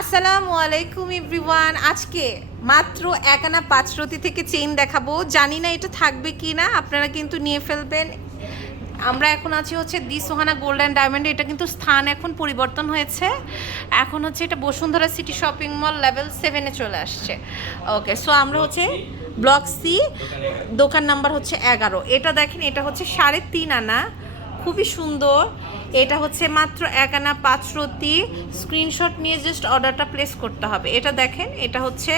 আসসালামু আলাইকুম এভরিওয়ান। আজকে মাত্র এক আনা পাঁচ রতি থেকে চেইন দেখাবো। জানি না এটা থাকবে কি না আপনারা কিন্তু নিয়ে ফেলবেন। আমরা এখন আছি হচ্ছে the Sohana gold and diamond এটা কিন্তু স্থান এখন পরিবর্তন হয়েছে। এখন হচ্ছে এটা Bashundhara city shopping mall level সেভেনে চলে আসছে। ওকে সো আমরা হচ্ছে ব্লক সি দোকান নাম্বার হচ্ছে এগারো। এটা দেখেন এটা হচ্ছে সাড়ে তিন আনা। খুবই সুন্দর। এটা হচ্ছে মাত্র এক আনা পাঁচ রতি। স্ক্রিনশট নিয়ে জাস্ট অর্ডারটা প্লেস করতে হবে। এটা দেখেন এটা হচ্ছে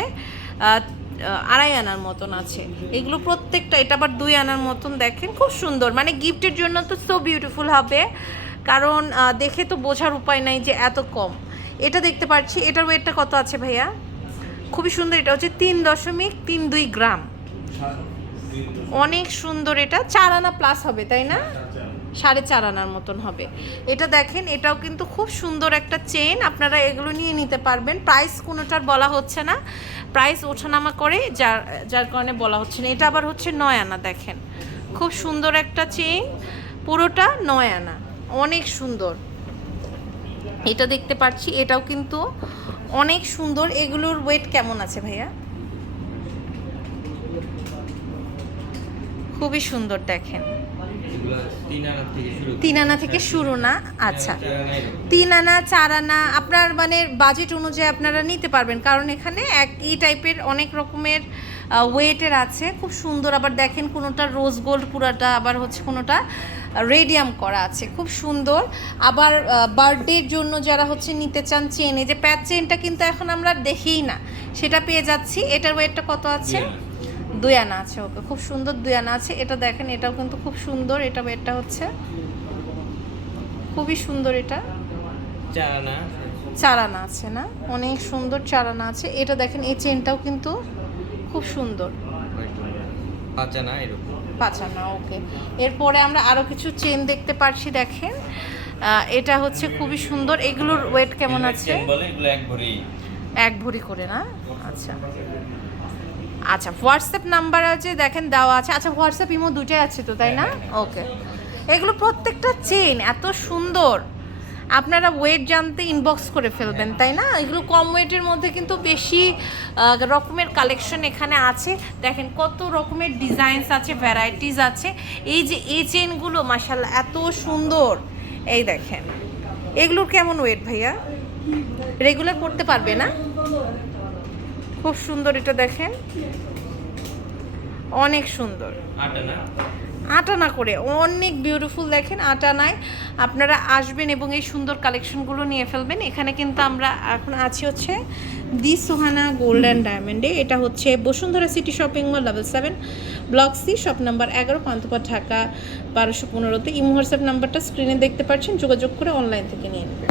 আড়াই আনার মতন আছে। এগুলো প্রত্যেকটা এটা আবার দুই আনার মতন দেখেন খুব সুন্দর। মানে গিফটের জন্য তো সো বিউটিফুল হবে। কারণ দেখে তো বোঝার উপায় নাই যে এত কম। এটা দেখতে পাচ্ছি এটার ওয়েটটা কত আছে ভাইয়া? খুবই সুন্দর এটা হচ্ছে তিন দশমিক তিন দুই গ্রাম। অনেক সুন্দর এটা। চার আনা প্লাস হবে তাই না? সাড়ে চার আনার মতন হবে। এটা দেখেন, এটাও কিন্তু খুব সুন্দর একটা চেন আপনারা এগুলো নিয়ে নিতে পারবেন। প্রাইস কোনোটার বলা হচ্ছে না। প্রাইস ওঠানামা করে যার যার কারণে বলা হচ্ছে না। এটা আবার হচ্ছে নয় আনা, দেখেন। খুব সুন্দর একটা চেন পুরোটা নয় আনা। অনেক সুন্দর। এটা দেখতে পাচ্ছি, এটাও কিন্তু অনেক সুন্দর। এগুলোর ওয়েট কেমন আছে ভাইয়া? খুবই সুন্দর, দেখেন। তিন আনা থেকে শুরু না? আচ্ছা। তিন আনা চার আনা আপনার মানে বাজেট অনুযায়ী আপনারা নিতে পারবেন কারণ এখানে একই টাইপের অনেক রকমের ওয়েটের আছে। খুব সুন্দর আবার দেখেন কোনোটা রোজ গোল্ড পুরাটা আবার হচ্ছে কোনোটা রেডিয়াম করা আছে। খুব সুন্দর। আবার বার্থডের জন্য যারা হচ্ছে নিতে চান চেনে যে প্যাচ চেনটা কিন্তু এখন আমরা দেখেই না। সেটা পেয়ে যাচ্ছি। এটার ওয়েটটা কত আছে? দুই আনা। আছে ওকে খুব সুন্দর দুই আনা আছে। এটা দেখেন এটাও কিন্তু খুব সুন্দর এটা ওয়েটটা হচ্ছে খুবই সুন্দর এটা। চার আনা আছে না? অনেক সুন্দর চারানা আছে। এটা দেখেন এই চেনটাও কিন্তু খুব সুন্দর। হয়তো পাঁচ আনা এরকম। পাঁচ আনা ওকে। এরপরে আমরা আরও কিছু চেন দেখতে পারছি দেখেন। এটা হচ্ছে খুবই সুন্দর। এগুলোর ওয়েট কেমন আছে? এক ভরি করে না? আচ্ছা। আচ্ছা হোয়াটসঅ্যাপ নাম্বার আছে দেখেন দেওয়া আছে। আচ্ছা হোয়াটসঅ্যাপ ইমো দুটাই আছে তো তাই না? হ্যাঁ, হ্যাঁ, ওকে এগুলো প্রত্যেকটা চেন এত সুন্দর। আপনারা ওয়েট জানতে ইনবক্স করে ফেলবেন হ্যাঁ। তাই না? এগুলো কম ওয়েটের মধ্যে কিন্তু বেশি রকমের কালেকশন এখানে আছে। দেখেন কত রকমের ডিজাইনস আছে ভ্যারাইটিস আছে। এই যে এই চেনগুলো মাসাল্লাহ এত সুন্দর। এই দেখেন। এগুলোর কেমন ওয়েট ভাইয়া? রেগুলার করতে পারবে না? খুব সুন্দর এটা দেখেন। অনেক সুন্দর। আটানা? করে অনেক বিউটিফুল দেখেন আটানায় আপনারা আসবেন এবং এই সুন্দর কালেকশনগুলো নিয়ে ফেলবেন। এখানে কিন্তু আমরা এখন আছি হচ্ছে দি সোহানা গোল্ড অ্যান্ড ডায়মন্ডে। এটা হচ্ছে Bashundhara city shopping mall level seven block C shop number এগারো পান্থপা ঢাকা বারোশো পনেরোতে। ইমো হোয়াটসঅ্যাপ নাম্বারটা স্ক্রিনে দেখতে পাচ্ছেন যোগাযোগ করে অনলাইন থেকে নিয়ে নেবেন।